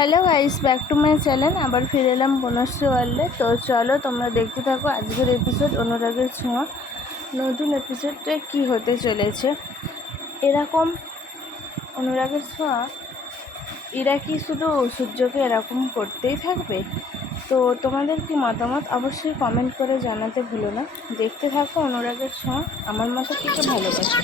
Hello guys, back to my channel. আবার ফিরে এলাম বনশ্রী ওয়ার্ল্ডে। তো চলো তোমরা দেখতে থাকো আজকের এপিসোড অনুরাগের ছোঁয়া। নতুন এপিসোডে কি হতে চলেছে। এরকম অনুরাগের ছোঁয়া এরা কি শুধু সূর্যকে এরকম করতেই থাকবে? তো তোমাদের কি মতামত অবশ্যই কমেন্ট করে জানাতে ভুলো না। দেখতে থাকো অনুরাগের ছোঁয়া, আমার মতো থেকে ভালোবাসো।